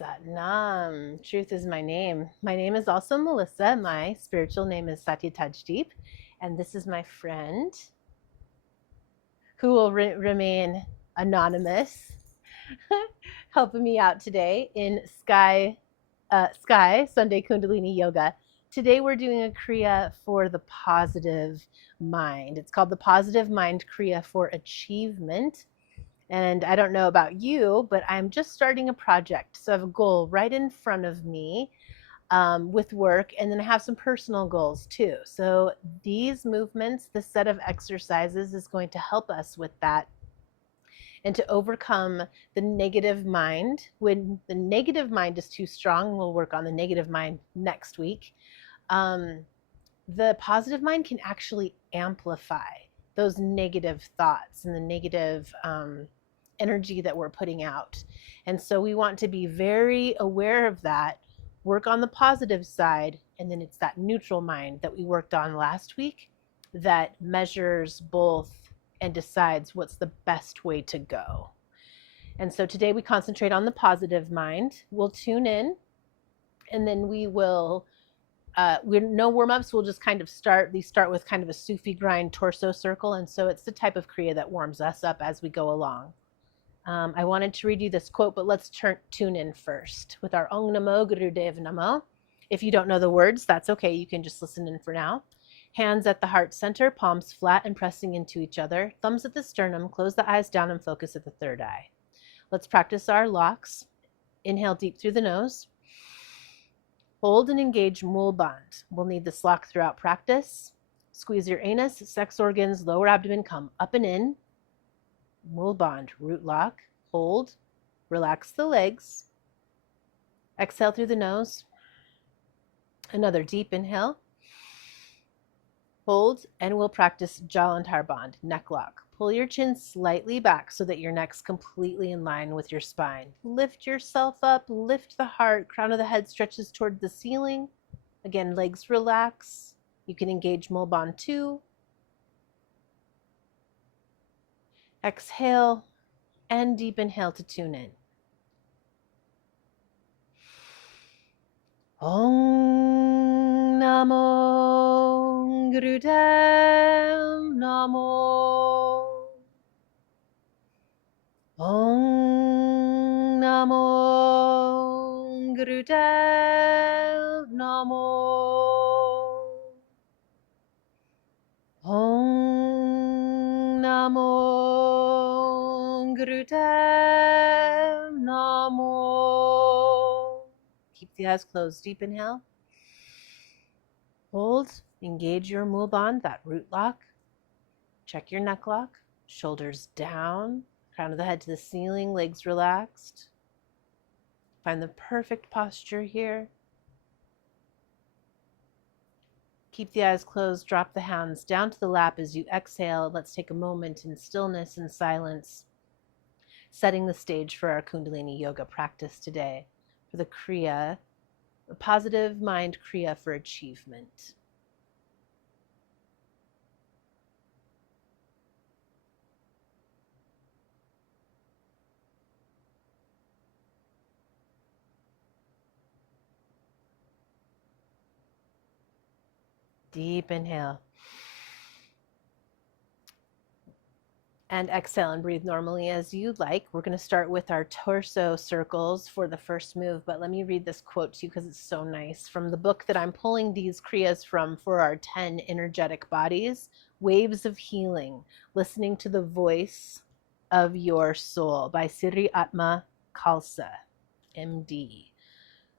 Satnam. Truth is my name. My name is also Melissa. My spiritual name is Satyajdeep. And this is my friend who will remain anonymous, helping me out today in Sky Sunday Kundalini Yoga. Today we're doing a Kriya for the positive mind. It's called the Positive Mind Kriya for Achievement. And I don't know about you, but I'm just starting a project. So I have a goal right in front of me with work, and then I have some personal goals too. So these movements, this set of exercises is going to help us with that and to overcome the negative mind. When the negative mind is too strong, we'll work on the negative mind next week. The positive mind can actually amplify those negative thoughts and the negative energy that we're putting out. And so we want to be very aware of that, work on the positive side, and then it's that neutral mind that we worked on last week that measures both and decides what's the best way to go. And so today we concentrate on the positive mind. We'll tune in, and then we will we're no warm-ups. We'll just kind of start with kind of a Sufi grind torso circle. And so it's the type of Kriya that warms us up as we go along. I wanted to read you this quote, but let's tune in first with our Ong Namo Gurudev Namo. If you don't know the words, that's okay. You can just listen in for now. Hands at the heart center, palms flat and pressing into each other. Thumbs at the sternum, close the eyes down and focus at the third eye. Let's practice our locks. Inhale deep through the nose. Hold and engage Mul Bandh. We'll need this lock throughout practice. Squeeze your anus, sex organs, lower abdomen, come up and in. Mul Bandh, root lock. Hold. Relax the legs. Exhale through the nose. Another deep inhale. Hold, and we'll practice Jalandhar Bandh, neck lock. Pull your chin slightly back so that your neck's completely in line with your spine. Lift yourself up, lift the heart, crown of the head stretches toward the ceiling. Again, legs relax. You can engage Mul Bandh too. Exhale and deep inhale to tune in. Om Namo Gurudev Namo. Om Namo Gurudev Namo. Om Namo Gurudev Namo. Keep the eyes closed. Deep inhale. Hold. Engage your Mul Bandh, that root lock. Check your neck lock. Shoulders down. Crown of the head to the ceiling. Legs relaxed. Find the perfect posture here. Keep the eyes closed. Drop the hands down to the lap as you exhale. Let's take a moment in stillness and silence, setting the stage for our Kundalini Yoga practice today for the Kriya, the Positive Mind Kriya for Achievement. Deep inhale. And exhale and breathe normally as you'd like. We're going to start with our torso circles for the first move, but let me read this quote to you because it's so nice. From the book that I'm pulling these Kriyas from for our 10 energetic bodies, Waves of Healing, Listening to the Voice of Your Soul by Sri Atma Khalsa, MD.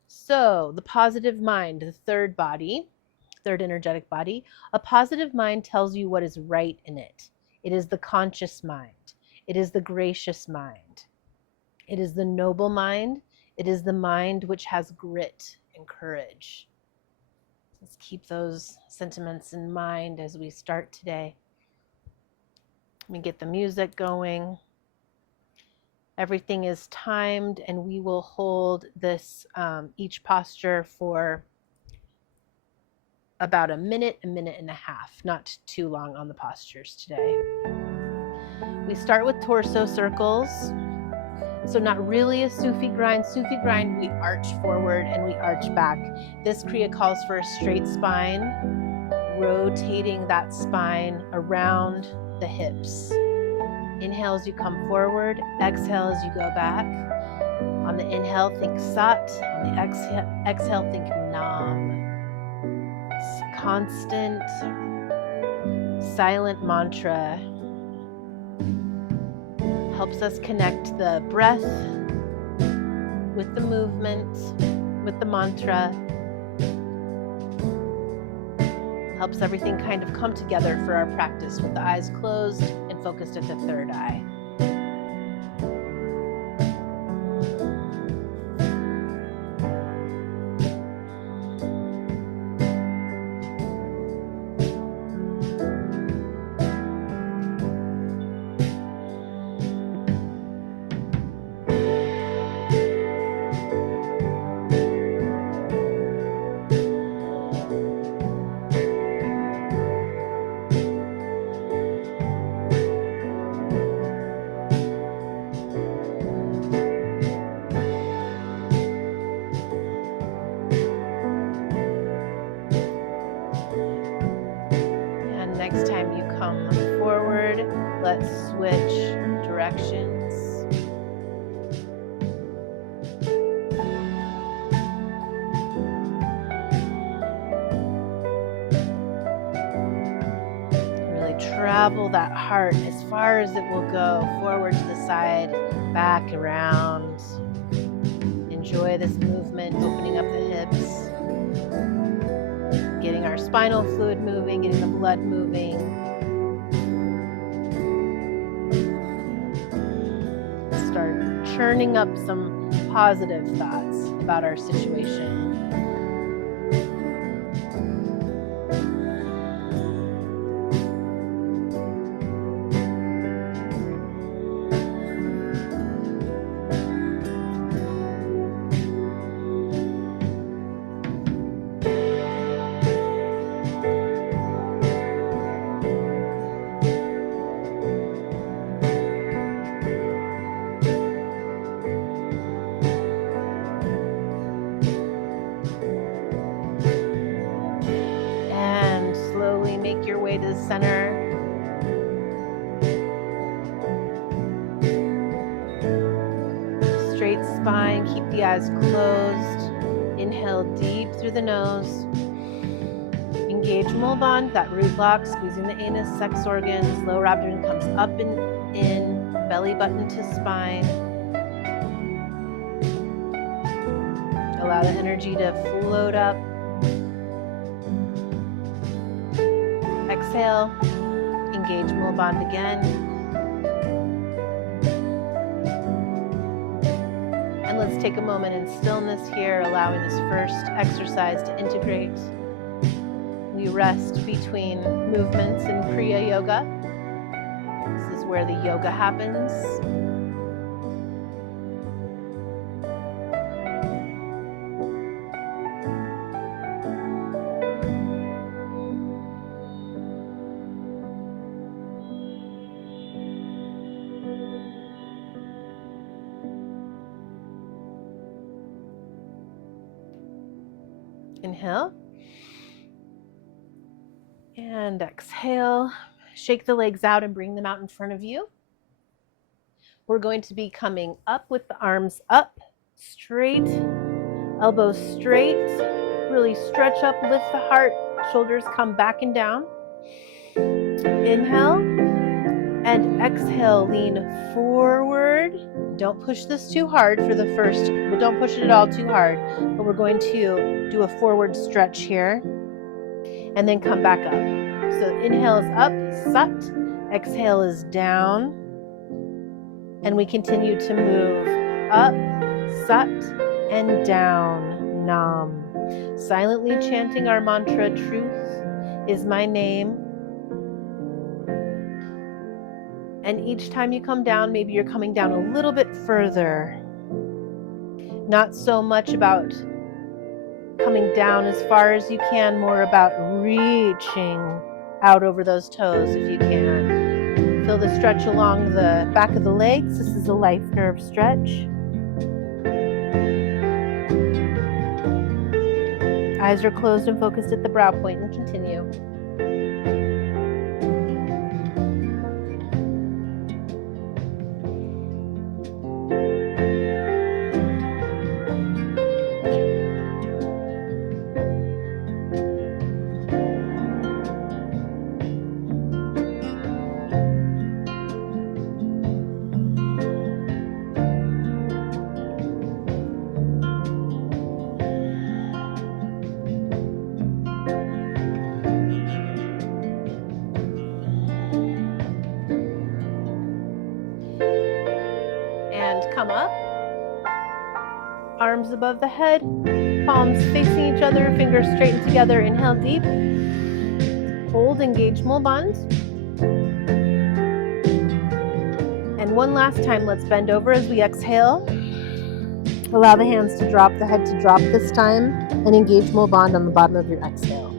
So the positive mind, the third energetic body, a positive mind tells you what is right in it. It is the conscious mind. It is the gracious mind. It is the noble mind. It is the mind which has grit and courage. Let's keep those sentiments in mind as we start today. Let me get the music going. Everything is timed, and we will hold this each posture for about a minute and a half, not too long on the postures today. We start with torso circles. So not really a Sufi grind. Sufi grind, we arch forward and we arch back. This Kriya calls for a straight spine, rotating that spine around the hips. Inhale as you come forward, exhale as you go back. On the inhale, think Sat. On the exhale, think Nam. It's constant, silent mantra. Helps us connect the breath with the movement, with the mantra. Helps everything kind of come together for our practice with the eyes closed and focused at the third eye. Next time you come forward, let's switch directions. Really travel that heart as far as it will go, forward to the side, back, around. Enjoy this movement, opening up the hips. Getting our spinal fluid moving, getting the blood moving. Start churning up some positive thoughts about our situation. Make your way to the center. Straight spine, keep the eyes closed. Inhale deep through the nose. Engage Mulband, that root block, squeezing the anus, sex organs. Lower abdomen comes up and in, belly button to spine. Allow the energy to float up. Exhale, engage Mulband again. And let's take a moment in stillness here, allowing this first exercise to integrate. We rest between movements in Kriya Yoga. This is where the yoga happens. Inhale and exhale. Shake the legs out and bring them out in front of you. We're going to be coming up with the arms up, straight, elbows straight. Really stretch up, lift the heart, shoulders come back and down. Inhale and exhale, lean forward. Don't push this too hard for the first, but don't push it at all too hard. But we're going to do a forward stretch here and then come back up. So inhale is up, Sat. Exhale is down. And we continue to move up, Sat, and down, Nam. Silently chanting our mantra, truth is my name. And each time you come down, maybe you're coming down a little bit further. Not so much about coming down as far as you can, more about reaching out over those toes if you can. Feel the stretch along the back of the legs. This is a life nerve stretch. Eyes are closed and focused at the brow point, and continue. Come up, arms above the head, palms facing each other, fingers straightened together. Inhale deep, hold, engage mole bond. And one last time, let's bend over as we exhale. Allow the hands to drop, the head to drop this time, and engage mole bond on the bottom of your exhale.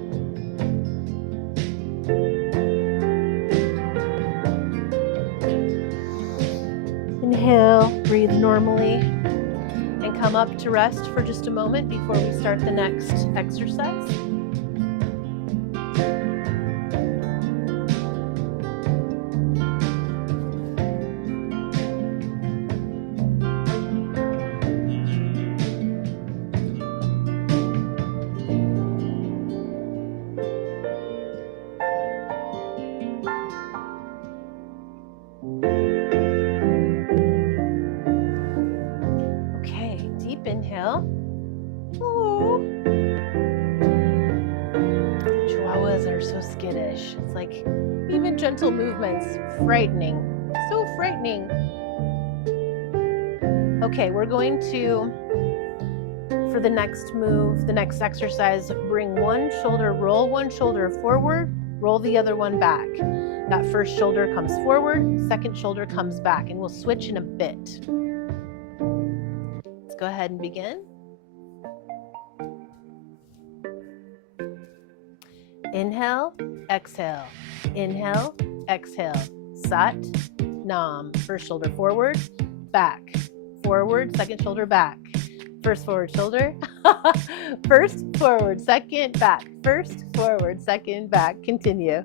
Inhale, breathe normally, and come up to rest for just a moment before we start the next exercise. Inhale. Ooh. Chihuahuas are so skittish. It's like even gentle movements, frightening. So frightening. Okay, we're going to, for the next move, the next exercise, bring one shoulder, roll one shoulder forward, roll the other one back. That first shoulder comes forward, second shoulder comes back, and we'll switch in a bit. Go ahead and begin. Inhale, exhale. Inhale, exhale. Sat, Nam. First shoulder forward, back. Forward, second shoulder back. First forward shoulder. First forward, second back. First forward, second back. Continue.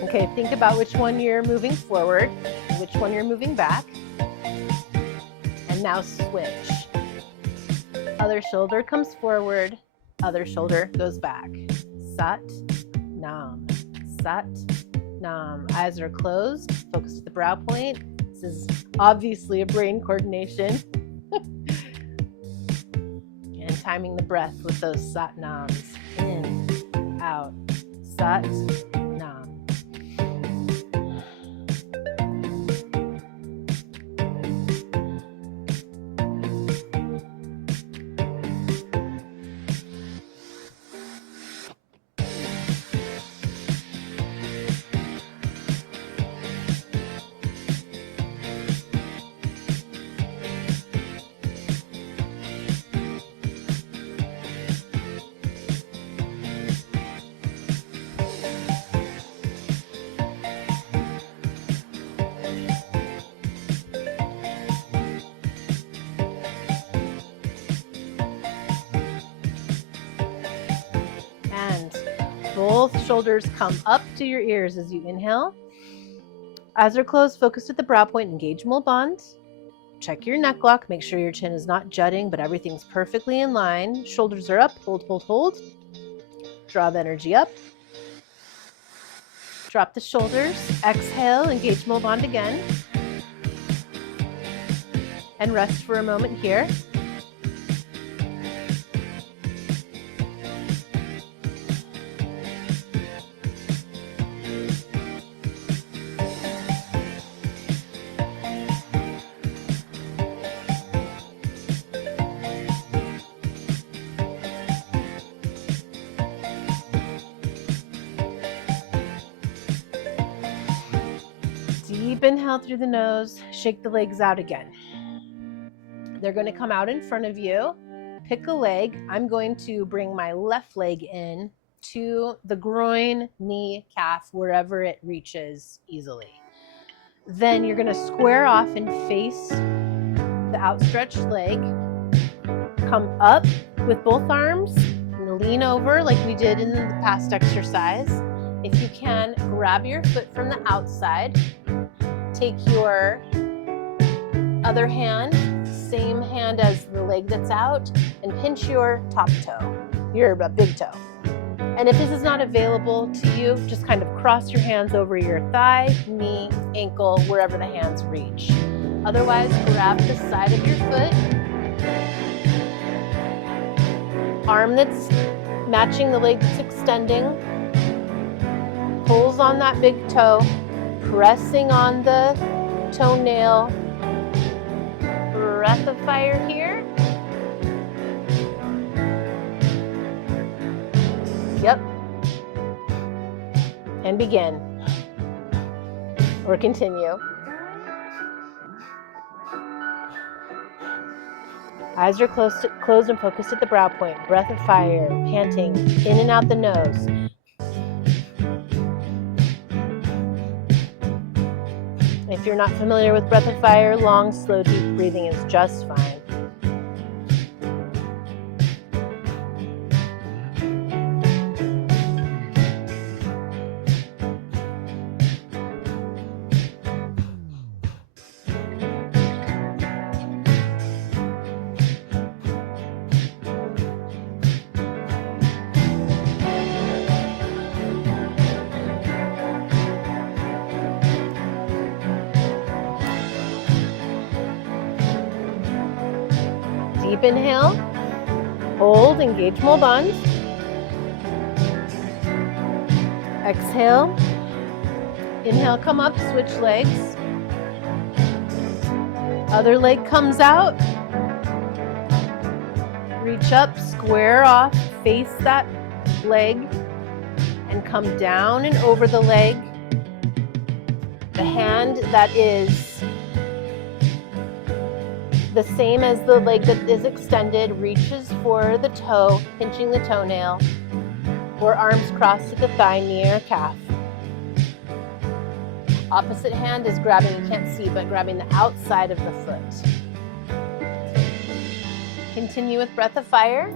Okay, think about which one you're moving forward, which one you're moving back. And now switch. Other shoulder comes forward, other shoulder goes back. Sat, Nam. Sat, Nam. Eyes are closed, focus at the brow point. This is obviously a brain coordination. And timing the breath with those Sat Nams. In, out, Sat, Nam. Both shoulders come up to your ears as you inhale. Eyes are closed, focused at the brow point, engage mole bond. Check your neck lock, make sure your chin is not jutting, but everything's perfectly in line. Shoulders are up, hold, hold, hold. Draw the energy up. Drop the shoulders, exhale, engage mole bond again. And rest for a moment here. Deep inhale through the nose, shake the legs out again. They're going to come out in front of you. Pick a leg. I'm going to bring my left leg in to the groin, knee, calf, wherever it reaches easily. Then you're going to square off and face the outstretched leg. Come up with both arms and lean over like we did in the past exercise. If you can, grab your foot from the outside. Take your other hand, same hand as the leg that's out, and pinch your top toe, your big toe. And if this is not available to you, just kind of cross your hands over your thigh, knee, ankle, wherever the hands reach. Otherwise, grab the side of your foot, arm that's matching the leg that's extending, pulls on that big toe, pressing on the toenail. Breath of fire here. Yep. And begin. Or continue. Eyes are closed and focused at the brow point. Breath of fire, panting in and out the nose. If you're not familiar with breath of fire, long, slow, deep breathing is just fine. Deep inhale, hold, engage mole bond. Exhale, inhale, come up, switch legs. Other leg comes out. Reach up, square off, face that leg, and come down and over the leg. The hand that is the same as the leg that is extended reaches for the toe, pinching the toenail, or arms crossed at the thigh, knee, or calf. Opposite hand is grabbing, you can't see, but grabbing the outside of the foot. Continue with breath of fire.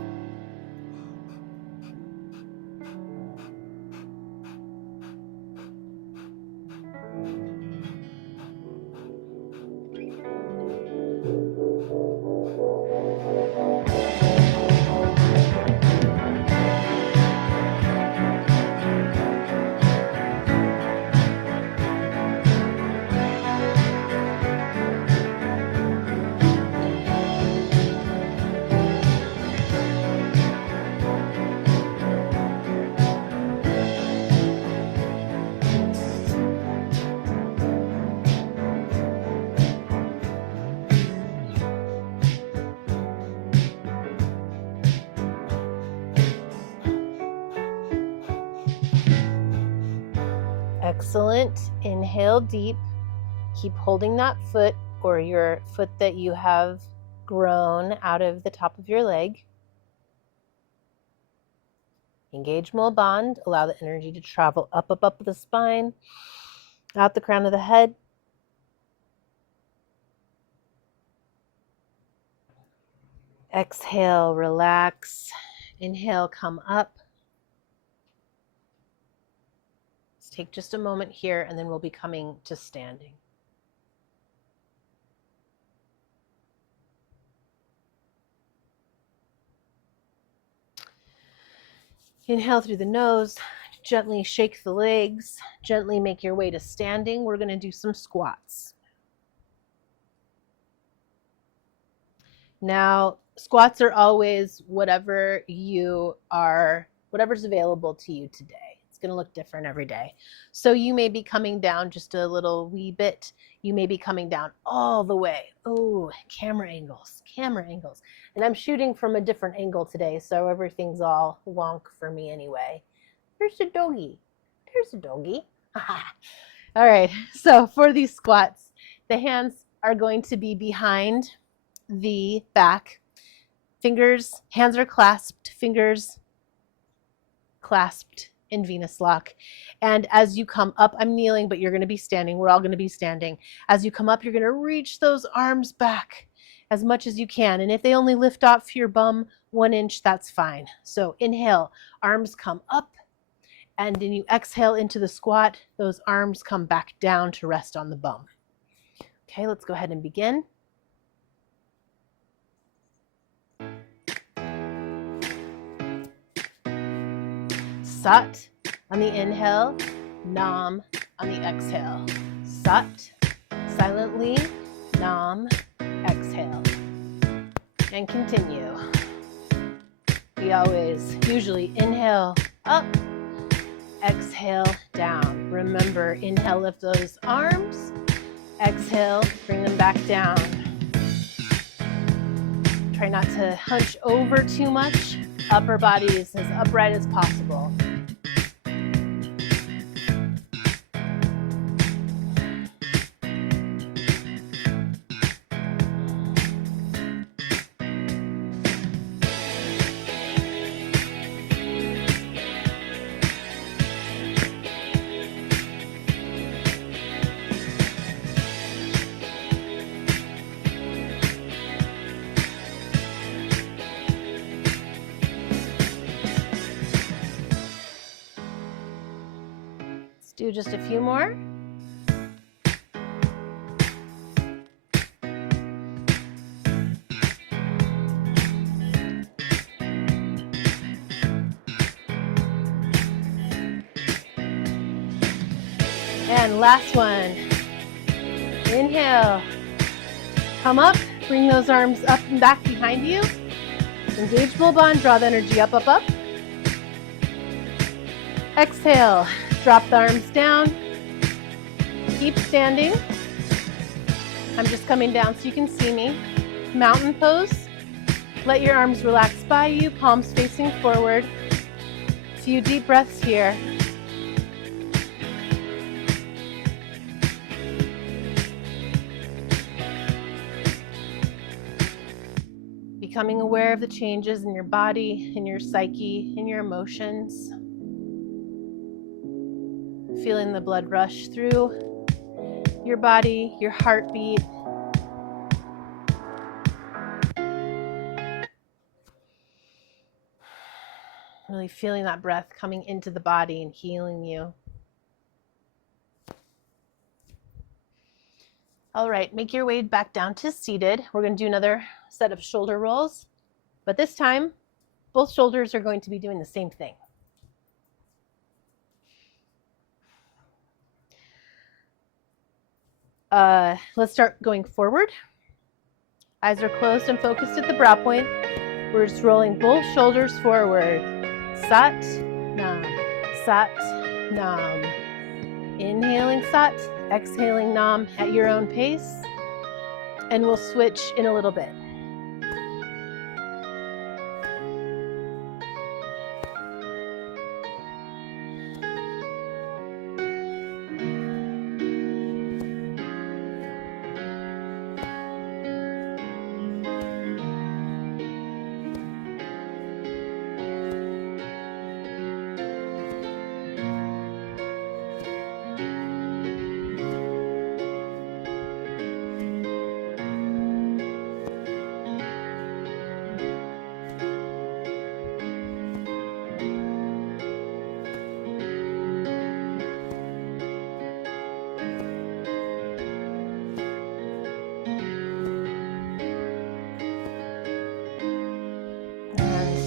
Excellent. Inhale deep. Keep holding that foot or your foot that you have grown out of the top of your leg. Engage mole bond. Allow the energy to travel up the spine, out the crown of the head. Exhale, relax. Inhale, come up. Let's take just a moment here, and then we'll be coming to standing. Inhale through the nose, gently shake the legs, gently make your way to standing. We're going to do some squats. Now, squats are always whatever's available to you today. It's going to look different every day. So you may be coming down just a little wee bit. You may be coming down all the way. Oh, camera angles. And I'm shooting from a different angle today, so everything's all wonk for me anyway. There's a doggy. All right, so for these squats, the hands are going to be behind the back. Hands are clasped, fingers clasped in Venus lock. And as you come up, I'm kneeling, but you're going to be standing. We're all going to be standing. As you come up, you're going to reach those arms back as much as you can. And if they only lift off your bum 1 inch, that's fine. So inhale, arms come up. And then you exhale into the squat. Those arms come back down to rest on the bum. Okay, let's go ahead and begin. Sat on the inhale, Nam on the exhale. Sat, silently, Nam, exhale. And continue. We always usually inhale up, exhale down. Remember, inhale, lift those arms. Exhale, bring them back down. Try not to hunch over too much. Upper body is as upright as possible. Do just a few more. And last one. Inhale. Come up, bring those arms up and back behind you. Engage full bond, draw the energy up, up, up. Exhale. Drop the arms down. Keep standing. I'm just coming down so you can see me. Mountain pose. Let your arms relax by you, palms facing forward. A few deep breaths here. Becoming aware of the changes in your body, in your psyche, in your emotions. Feeling the blood rush through your body, your heartbeat. Really feeling that breath coming into the body and healing you. All right, make your way back down to seated. We're going to do another set of shoulder rolls, but this time, both shoulders are going to be doing the same thing. Let's start going forward. Eyes are closed and focused at the brow point. We're just rolling both shoulders forward. Sat, Nam, Sat, Nam. Inhaling Sat, exhaling Nam at your own pace. And we'll switch in a little bit.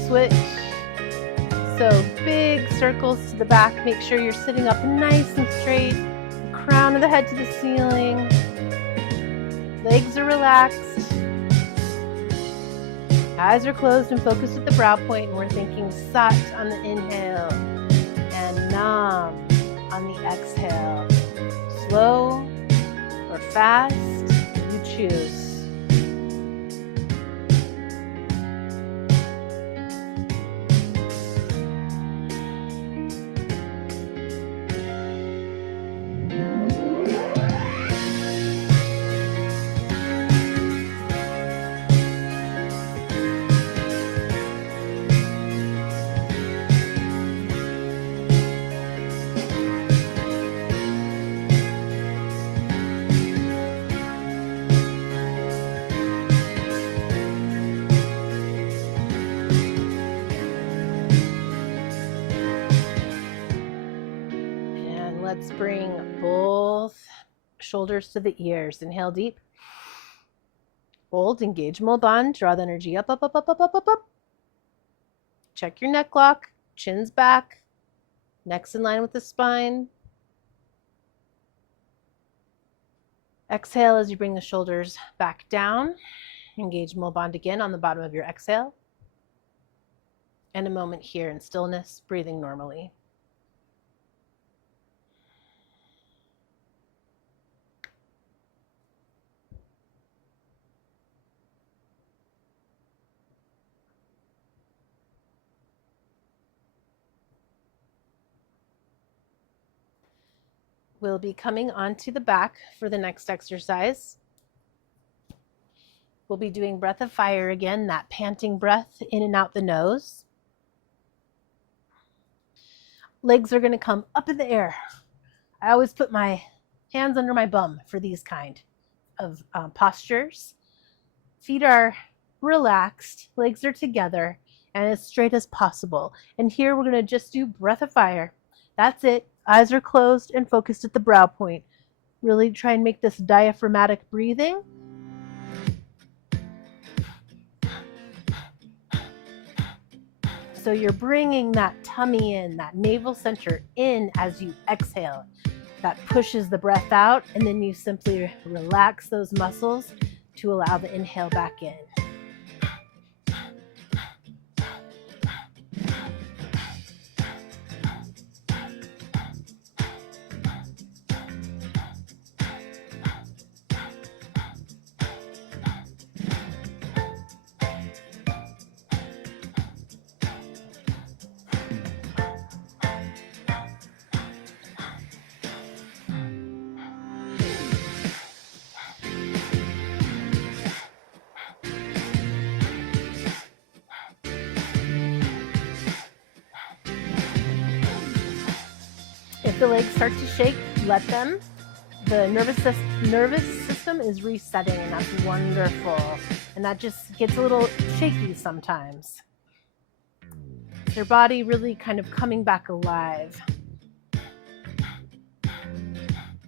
Switch. So big circles to the back. Make sure you're sitting up nice and straight. The crown of the head to the ceiling. Legs are relaxed. Eyes are closed and focused at the brow point. And we're thinking Sat on the inhale and Nam on the exhale. Slow or fast, you choose. Let's bring both shoulders to the ears. Inhale deep. Hold, engage mole bond, draw the energy up, up, up, up, up, up, up, up. Check your neck lock, chin's back, neck's in line with the spine. Exhale as you bring the shoulders back down. Engage mole bond again on the bottom of your exhale. And a moment here in stillness, breathing normally. We'll be coming onto the back for the next exercise. We'll be doing breath of fire again, that panting breath in and out the nose. Legs are going to come up in the air. I always put my hands under my bum for these kind of postures. Feet are relaxed, legs are together, and as straight as possible. And here we're going to just do breath of fire. That's it. Eyes are closed and focused at the brow point. Really try and make this diaphragmatic breathing. So you're bringing that tummy in, that navel center in as you exhale. That pushes the breath out, and then you simply relax those muscles to allow the inhale back in. If the legs start to shake, let them. The nervous system is resetting, and that's wonderful. And that just gets a little shaky sometimes. Your body really kind of coming back alive.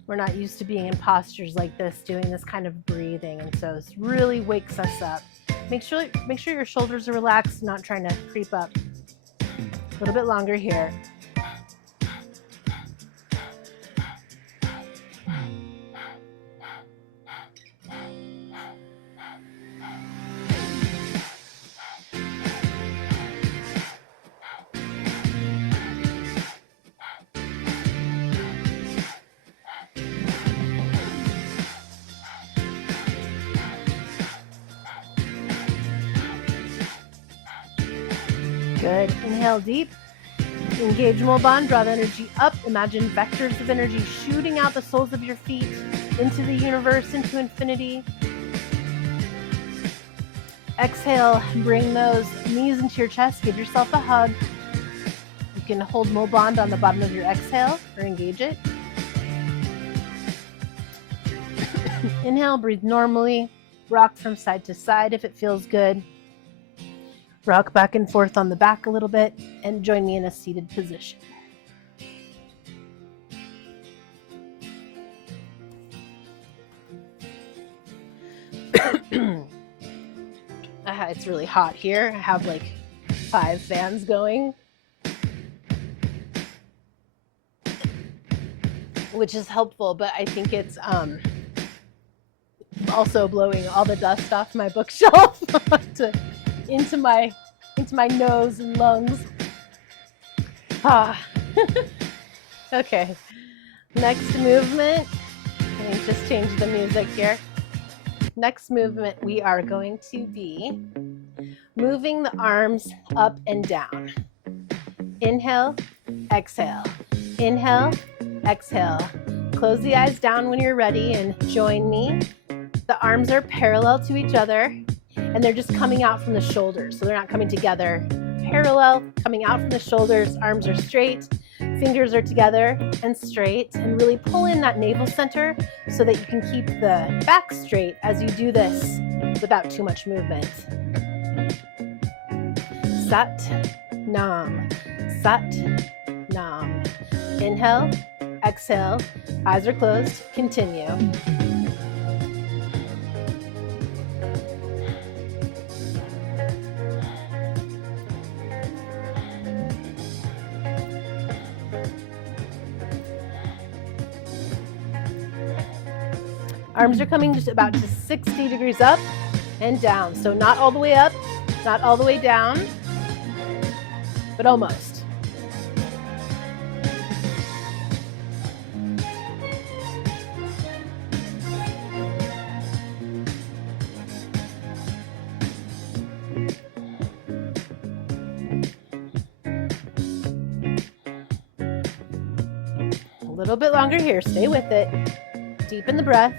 We're not used to being in postures like this, doing this kind of breathing, and so this really wakes us up. Make sure your shoulders are relaxed, not trying to creep up. A little bit longer here. Good. Inhale deep. Engage mole bond. Draw the energy up. Imagine vectors of energy shooting out the soles of your feet into the universe, into infinity. Exhale. Bring those knees into your chest. Give yourself a hug. You can hold mole bond on the bottom of your exhale or engage it. Inhale. Breathe normally. Rock from side to side if it feels good. Rock back and forth on the back a little bit, and join me in a seated position. It's really hot here. I have like 5 fans going, which is helpful, but I think it's also blowing all the dust off my bookshelf into my nose and lungs. Okay, next movement. Let me just change the music here. Next movement, we are going to be moving the arms up and down. Inhale, exhale. Inhale, exhale. Close the eyes down when you're ready and join me. The arms are parallel to each other, and they're just coming out from the shoulders. So they're not coming together. Parallel, coming out from the shoulders, arms are straight, fingers are together and straight, and really pull in that navel center so that you can keep the back straight as you do this without too much movement. Sat, Nam, Sat, Nam. Inhale, Exhale, eyes are closed, continue. Arms are coming just about to 60 degrees up and down. So not all the way up, not all the way down, but almost. A little bit longer here, stay with it. Deepen the breath.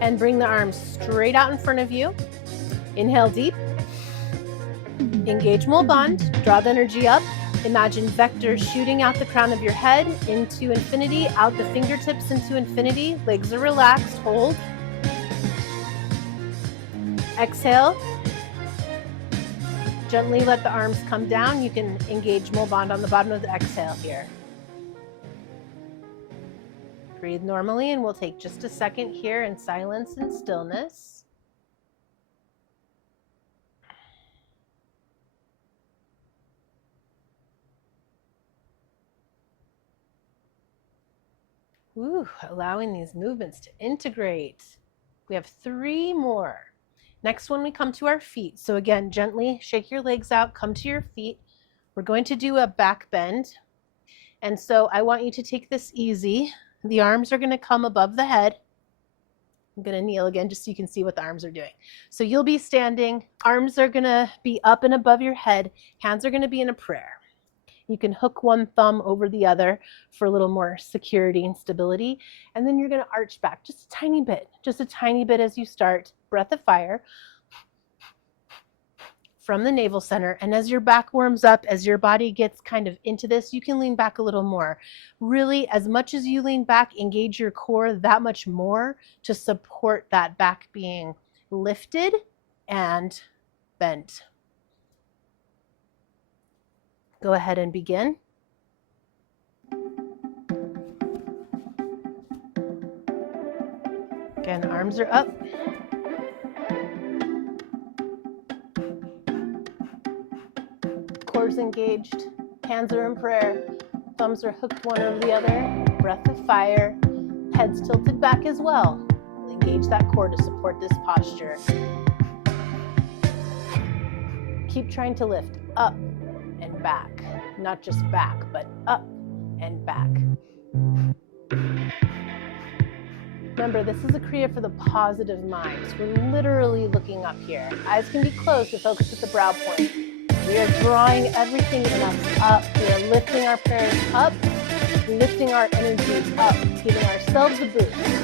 And bring the arms straight out in front of you. Inhale deep. Engage mole bond. Draw the energy up. Imagine vectors shooting out the crown of your head into infinity, out the fingertips into infinity. Legs are relaxed. Hold. Exhale. Gently let the arms come down. You can engage mole bond on the bottom of the exhale here. Breathe normally, and we'll take just a second here in silence and stillness. Ooh, allowing these movements to integrate. We have 3 more. Next one, we come to our feet. So again, gently shake your legs out, come to your feet. We're going to do a back bend. And so I want you to take this easy. The arms are going to come above the head. I'm going to kneel again just so you can see what the arms are doing. So you'll be standing, arms are going to be up and above your head, hands are going to be in a prayer. You can hook one thumb over the other for a little more security and stability. And then you're going to arch back just a tiny bit as you start. Breath of fire from the navel center. And as your back warms up, as your body gets kind of into this, you can lean back a little more. Really, as much as you lean back, engage your core that much more to support that back being lifted and bent. Go ahead and begin. Again, arms are up. Core's engaged, hands are in prayer, thumbs are hooked one over the other, breath of fire, head's tilted back as well. Engage that core to support this posture. Keep trying to lift up and back, not just back, but up and back. Remember, this is a Kriya for the positive mind. So we're literally looking up here. Eyes can be closed to focus at the brow point. We are drawing everything in us up. We are lifting our prayers up, lifting our energy up, giving ourselves a boost.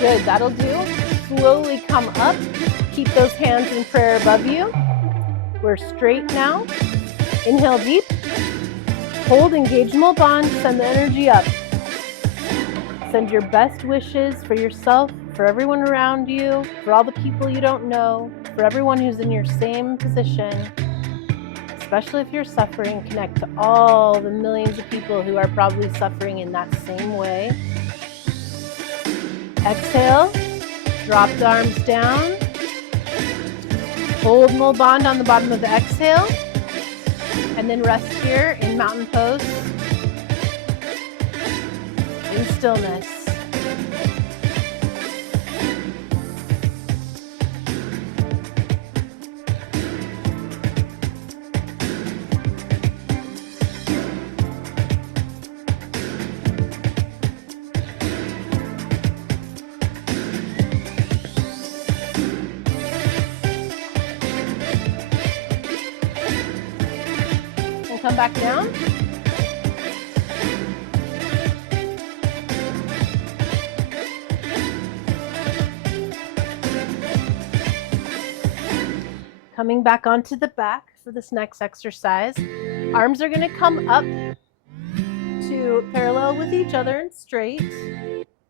Good, that'll do. Slowly come up. Keep those hands in prayer above you. We're straight now. Inhale deep. Hold, engage mole bond. Send the energy up. Send your best wishes for yourself, for everyone around you, for all the people you don't know, for everyone who's in your same position. Especially if you're suffering, connect to all the millions of people who are probably suffering in that same way. Exhale, drop the arms down. Hold mole bond on the bottom of the exhale. And then rest here in mountain pose. In stillness. come back down. Coming back onto the back for this next exercise. Arms are going to come up to parallel with each other and straight.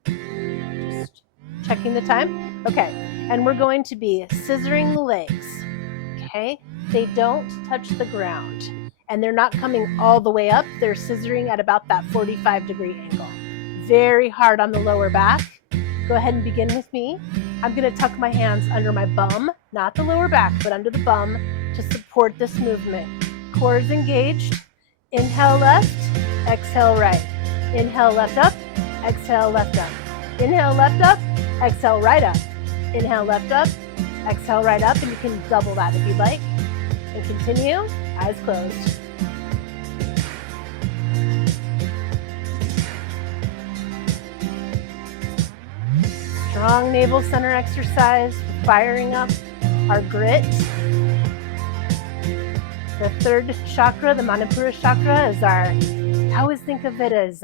Just checking the time. Okay, and we're going to be scissoring the legs. Okay, they don't touch the ground and they're not coming all the way up. They're scissoring at about that 45-degree angle. Very hard on the lower back. Go ahead and begin with me. I'm going to tuck my hands under my bum, not the lower back, but under the bum to support this movement. Core is engaged. Inhale left, exhale right. Inhale left up, exhale left up. Inhale left up, exhale right up. Inhale left up, exhale right up, and you can double that if you'd like. And continue, eyes closed. Strong navel center exercise, firing up our grit. The third chakra, the Manipura chakra, is our, I always think of it as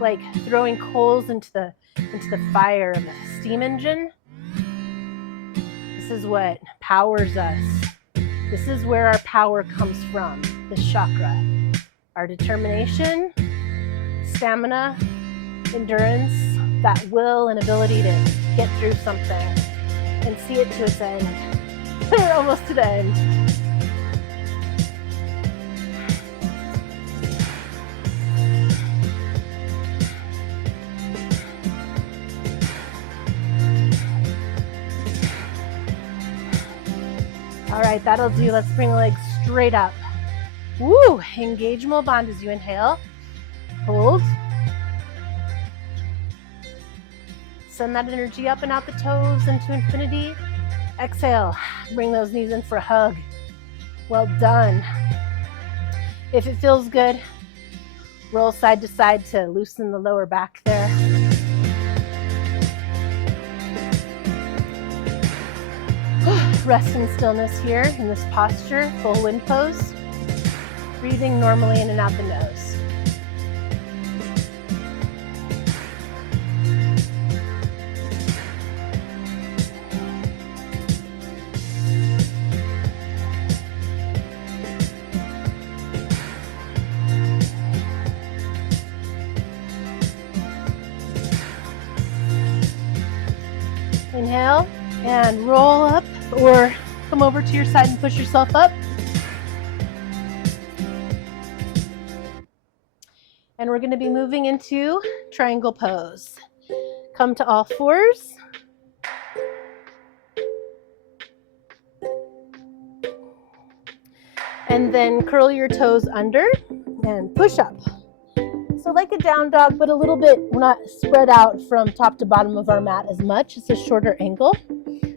like throwing coals into the fire of a steam engine. This is what powers us. This is where our power comes from, this chakra. Our determination, stamina, endurance, that will and ability to get through something and see it to its end. We're almost to the end. All right, that'll do. Let's bring the legs straight up. Woo! Engage Mul Bandha as you inhale. Hold. Send that energy up and out the toes into infinity. Exhale. Bring those knees in for a hug. Well done. If it feels good, roll side to side to loosen the lower back there. Rest in stillness here in this posture, full wind pose. Breathing normally in and out the nose. Inhale and roll up or come over to your side and push yourself up. And we're going to be moving into triangle pose. Come to all fours. And then curl your toes under and push up. So like a down dog, but a little bit, we're not spread out from top to bottom of our mat as much. It's a shorter angle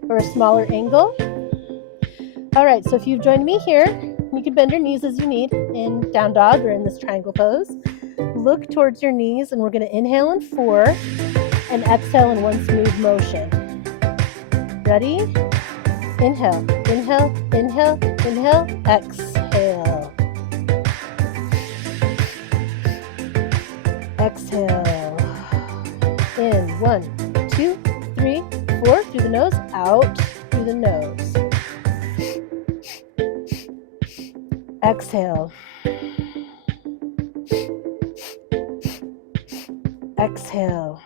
or a smaller angle. All right, so if you've joined me here, you can bend your knees as you need in down dog or in this triangle pose. Look towards your knees, and we're going to inhale in 4 and exhale in one smooth motion. Ready? Inhale, inhale, inhale, inhale, exhale. Exhale. In 1, 2, 3, 4. Through the nose, out through the nose. Exhale. Exhale.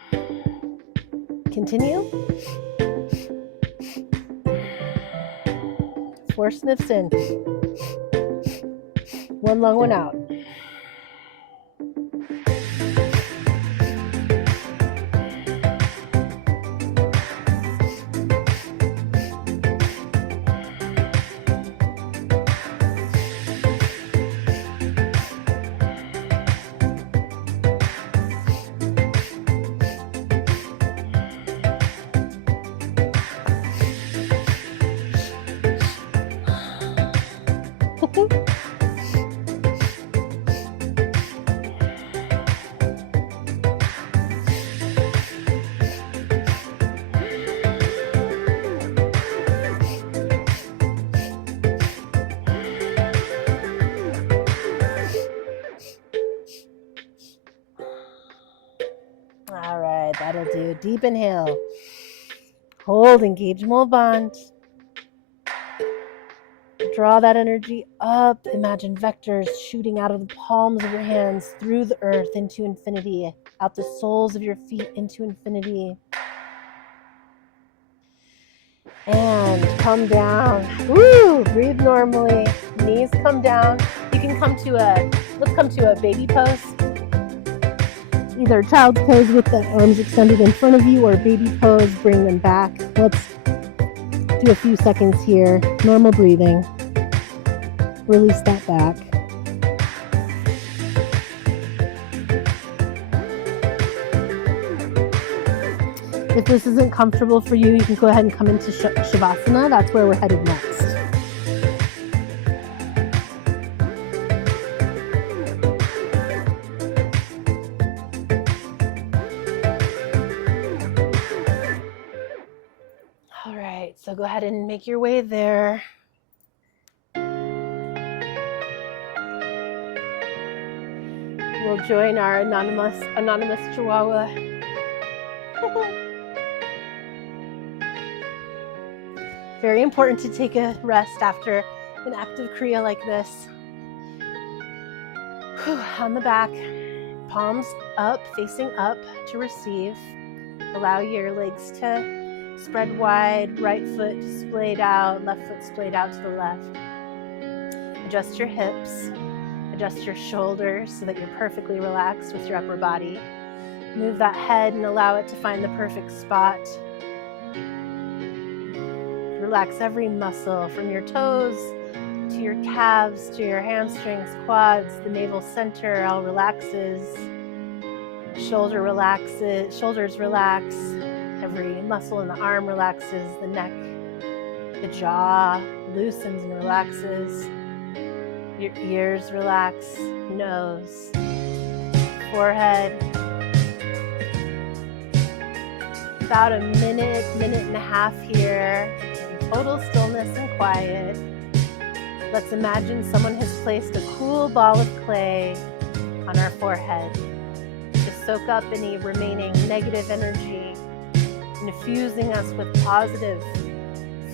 Continue. 4 sniffs in. 1 long one out. That'll do. Deep inhale. Hold, engage, mole bond. Draw that energy up. Imagine vectors shooting out of the palms of your hands through the earth into infinity, out the soles of your feet into infinity. And come down. Woo! Breathe normally. Knees come down. You can let's come to a baby pose. Either child's pose with the arms extended in front of you or baby pose, bring them back. Let's do a few seconds here. Normal breathing. Release that back. If this isn't comfortable for you, you can go ahead and come into Shavasana. That's where we're headed next. All right, so go ahead and make your way there. We'll join our anonymous Chihuahua. Very important to take a rest after an active Kriya like this. On the back, palms up, facing up to receive. Allow your legs to spread wide, right foot splayed out, left foot splayed out to the left. Adjust your hips, adjust your shoulders so that you're perfectly relaxed with your upper body. Move that head and allow it to find the perfect spot. Relax every muscle from your toes to your calves, to your hamstrings, quads, the navel center all relaxes. Shoulders relax. Every muscle in the arm relaxes. The neck, the jaw loosens and relaxes. Your ears relax. Nose, forehead. About a minute and a half here. Total stillness and quiet. Let's imagine someone has placed a cool ball of clay on our forehead to soak up any remaining negative energy, infusing us with positive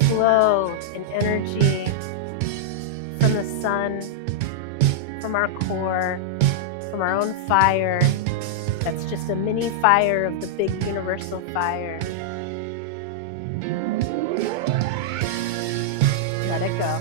flow and energy from the sun, from our core, from our own fire. That's just a mini fire of the big universal fire. Let it go.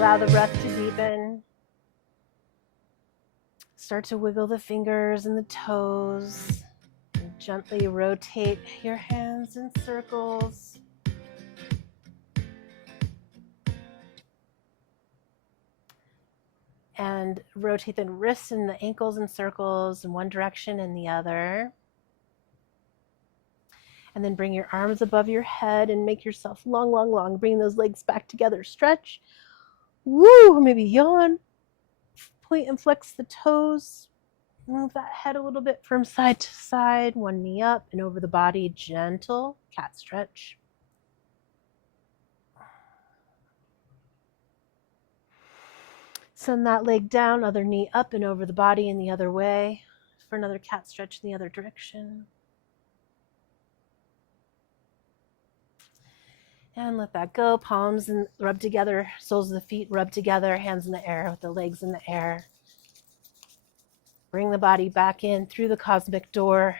Allow the breath to deepen. Start to wiggle the fingers and the toes. And gently rotate your hands in circles. And rotate the wrists and the ankles in circles in one direction and the other. And then bring your arms above your head and make yourself long, long, long. Bring those legs back together. Stretch. Woo! Maybe yawn. Point and flex the toes. Move that head a little bit from side to side. One knee up and over the body. Gentle cat stretch. Send that leg down, other knee up and over the body in the other way for another cat stretch in the other direction. And let that go. Palms and rub together, soles of the feet rub together, hands in the air with the legs in the air. Bring the body back in through the cosmic door,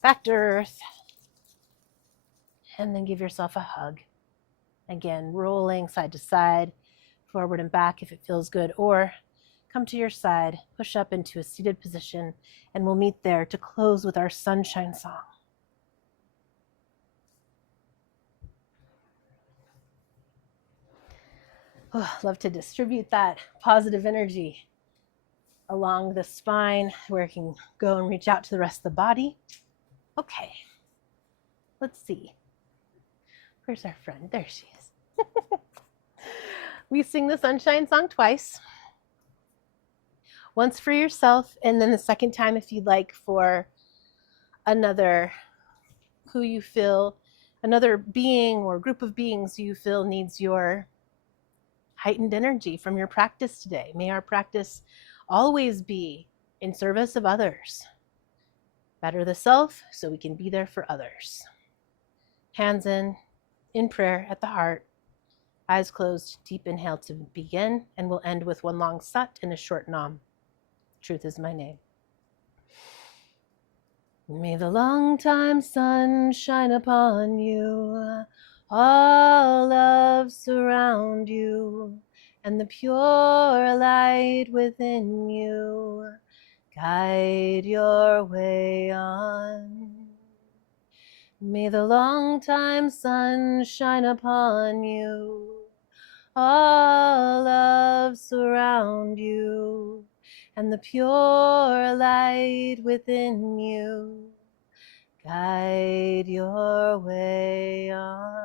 back to earth. And then give yourself a hug. Again, rolling side to side, forward and back if it feels good, or come to your side, push up into a seated position, and we'll meet there to close with our sunshine song. Oh, love to distribute that positive energy along the spine where it can go and reach out to the rest of the body. Okay, let's see. Where's our friend? There she is. We sing the sunshine song twice. Once for yourself, and then the second time, if you'd like, for another who you feel, another being or group of beings you feel needs your heightened energy from your practice today. May our practice always be in service of others. Better the self so we can be there for others. Hands in prayer at the heart. Eyes closed, deep inhale to begin, and we'll end with one long sat and a short nam. Truth is my name. May the long time sun shine upon you, all love surround you, and the pure light within you guide your way on. May the long time sun shine upon you, all love surround you, and the pure light within you guide your way on.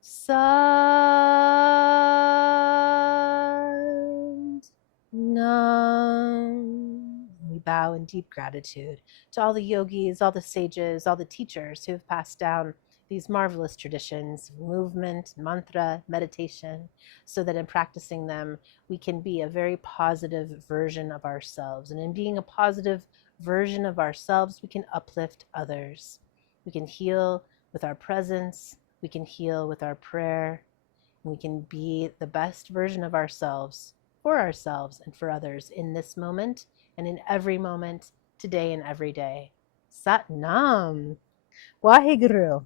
Sat Nam. We bow in deep gratitude to all the yogis, all the sages, all the teachers who have passed down these marvelous traditions of movement, mantra, meditation, so that in practicing them, we can be a very positive version of ourselves. And in being a positive version of ourselves, we can uplift others. We can heal with our presence. We can heal with our prayer. And we can be the best version of ourselves for ourselves and for others in this moment and in every moment, today and every day. Sat Nam. Waheguru.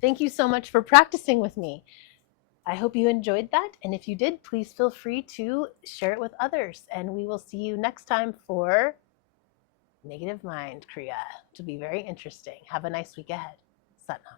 Thank you so much for practicing with me. I hope you enjoyed that. And if you did, please feel free to share it with others. And we will see you next time for Negative Mind Kriya. It'll be very interesting. Have a nice week ahead. Sat Nam.